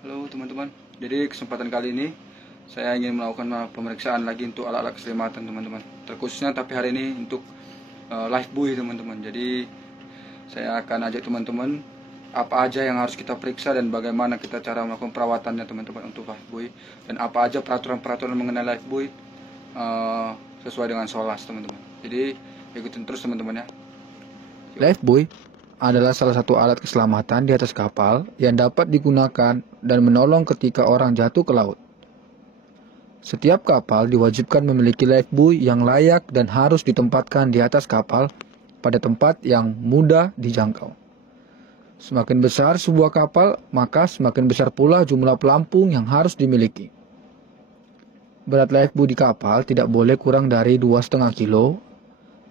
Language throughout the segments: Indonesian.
Halo teman-teman, jadi kesempatan kali ini saya ingin melakukan pemeriksaan lagi untuk alat-alat keselamatan teman-teman. Terkhususnya tapi hari ini untuk lifebuoy teman-teman. Jadi saya akan ajak teman-teman apa aja yang harus kita periksa dan bagaimana kita cara melakukan perawatannya teman-teman untuk lifebuoy, dan apa aja peraturan-peraturan mengenai lifebuoy sesuai dengan SOLAS teman-teman. Jadi ikutin terus teman-teman ya. Lifebuoy adalah salah satu alat keselamatan di atas kapal yang dapat digunakan dan menolong ketika orang jatuh ke laut. Setiap kapal diwajibkan memiliki lifebuoy yang layak dan harus ditempatkan di atas kapal pada tempat yang mudah dijangkau. Semakin besar sebuah kapal, maka semakin besar pula jumlah pelampung yang harus dimiliki. Berat lifebuoy di kapal tidak boleh kurang dari 2,5 kilo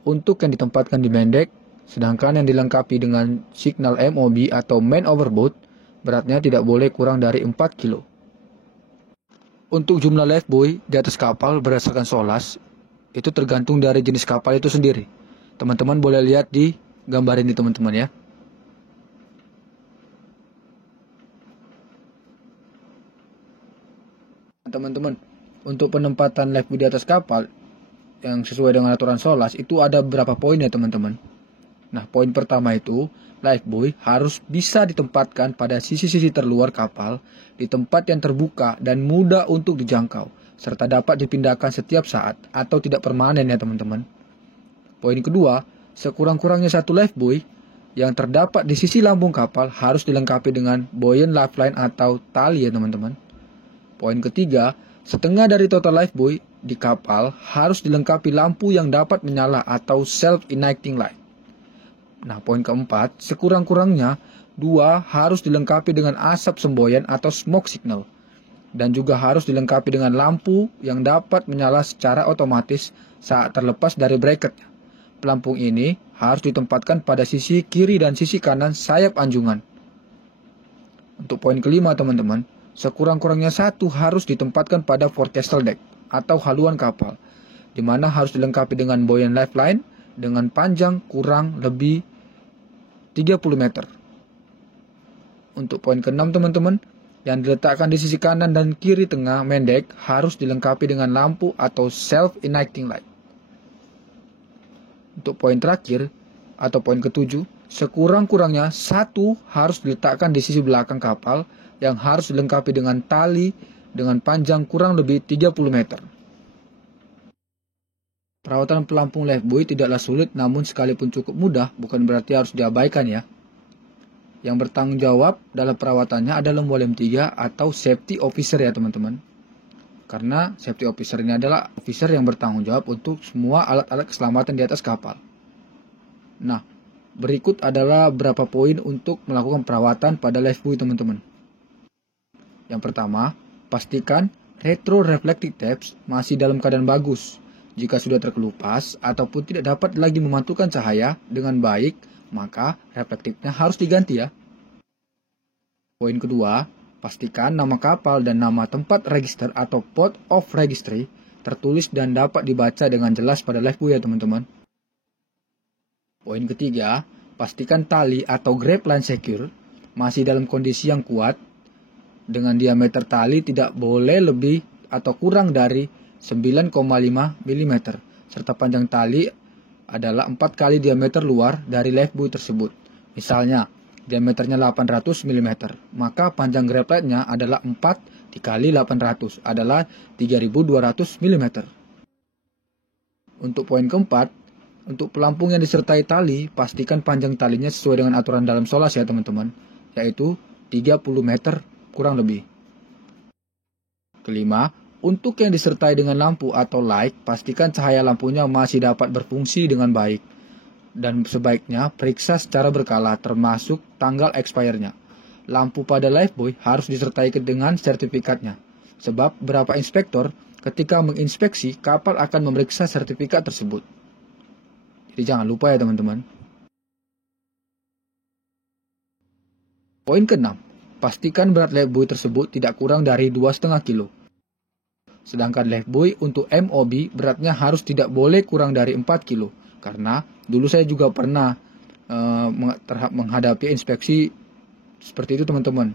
untuk yang ditempatkan di mendek, sedangkan yang dilengkapi dengan signal MOB atau Man Overboard beratnya tidak boleh kurang dari 4 kilo. Untuk jumlah lifebuoy di atas kapal berdasarkan SOLAS itu tergantung dari jenis kapal itu sendiri. Teman-teman boleh lihat di gambar ini teman-teman ya. Teman-teman, untuk penempatan lifebuoy di atas kapal yang sesuai dengan aturan SOLAS itu ada beberapa poin ya teman-teman. Nah, poin pertama itu, lifebuoy harus bisa ditempatkan pada sisi-sisi terluar kapal, di tempat yang terbuka dan mudah untuk dijangkau, serta dapat dipindahkan setiap saat atau tidak permanen ya teman-teman. Poin kedua, sekurang-kurangnya satu lifebuoy yang terdapat di sisi lambung kapal harus dilengkapi dengan buoyant lifeline atau tali ya teman-teman. Poin ketiga, setengah dari total lifebuoy di kapal harus dilengkapi lampu yang dapat menyala atau self-igniting light. Nah, poin keempat, sekurang-kurangnya 2 harus dilengkapi dengan asap semboyan atau smoke signal. Dan juga harus dilengkapi dengan lampu yang dapat menyala secara otomatis saat terlepas dari bracketnya. Pelampung ini harus ditempatkan pada sisi kiri dan sisi kanan sayap anjungan. Untuk poin kelima teman-teman, sekurang-kurangnya 1 harus ditempatkan pada forecastle deck atau haluan kapal, di mana harus dilengkapi dengan buoyant lifeline dengan panjang kurang lebih 30 meter. Untuk poin ke-6 teman-teman, yang diletakkan di sisi kanan dan kiri tengah mendek harus dilengkapi dengan lampu atau self-igniting light. Untuk poin terakhir atau poin ke-7, sekurang-kurangnya 1 harus diletakkan di sisi belakang kapal yang harus dilengkapi dengan tali dengan panjang kurang lebih 30 meter. Perawatan pelampung lifebuoy tidaklah sulit, namun sekalipun cukup mudah, bukan berarti harus diabaikan ya. Yang bertanggung jawab dalam perawatannya adalah Volume 3 atau Safety Officer ya teman-teman. Karena Safety Officer ini adalah officer yang bertanggung jawab untuk semua alat-alat keselamatan di atas kapal. Nah, berikut adalah beberapa poin untuk melakukan perawatan pada lifebuoy teman-teman. Yang pertama, pastikan retro reflective tapes masih dalam keadaan bagus. Jika sudah terkelupas ataupun tidak dapat lagi memantulkan cahaya dengan baik, maka reflektifnya harus diganti ya. Poin kedua, pastikan nama kapal dan nama tempat register atau port of registry tertulis dan dapat dibaca dengan jelas pada lifebuoy ya teman-teman. Poin ketiga, pastikan tali atau grab line secure masih dalam kondisi yang kuat dengan diameter tali tidak boleh lebih atau kurang dari 9,5 mm, serta panjang tali adalah 4 kali diameter luar dari lifebuoy tersebut. Misalnya, diameternya 800 mm, maka panjang grab line-nya adalah 4 dikali 800, adalah 3200 mm. Untuk poin keempat, untuk pelampung yang disertai tali, pastikan panjang talinya sesuai dengan aturan dalam SOLAS ya teman-teman, yaitu 30 meter kurang lebih. Kelima, untuk yang disertai dengan lampu atau light, pastikan cahaya lampunya masih dapat berfungsi dengan baik. Dan sebaiknya periksa secara berkala termasuk tanggal expire-nya. Lampu pada lifebuoy harus disertai dengan sertifikatnya. Sebab beberapa inspektor ketika menginspeksi kapal akan memeriksa sertifikat tersebut. Jadi jangan lupa ya teman-teman. Poin ke-6, pastikan berat lifebuoy tersebut tidak kurang dari 2,5 kilo. Sedangkan lifebuoy untuk MOB beratnya harus tidak boleh kurang dari 4 kilo. Karena dulu saya juga pernah menghadapi inspeksi seperti itu teman-teman.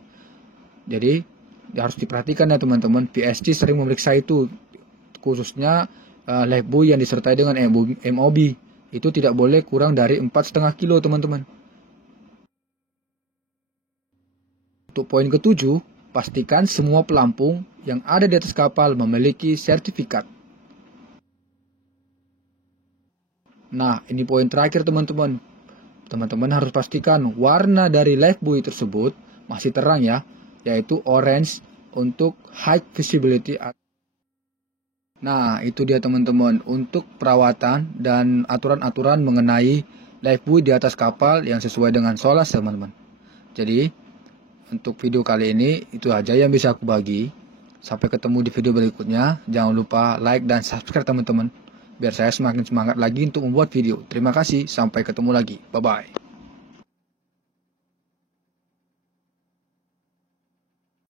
Jadi harus diperhatikan ya teman-teman. VSC sering memeriksa itu, khususnya lifebuoy yang disertai dengan MOB. Itu tidak boleh kurang dari 4,5 kilo teman-teman. Untuk poin ke-7, pastikan semua pelampung yang ada di atas kapal memiliki sertifikat. Nah, ini poin terakhir teman-teman. Teman-teman harus pastikan warna dari lifebuoy tersebut masih terang ya, yaitu orange untuk high visibility. Nah, itu dia teman-teman untuk perawatan dan aturan-aturan mengenai lifebuoy di atas kapal yang sesuai dengan SOLAS teman-teman. Jadi, untuk video kali ini itu aja yang bisa aku bagi. Sampai ketemu di video berikutnya. Jangan lupa like dan subscribe teman-teman, biar saya semakin semangat lagi untuk membuat video. Terima kasih, sampai ketemu lagi. Bye-bye.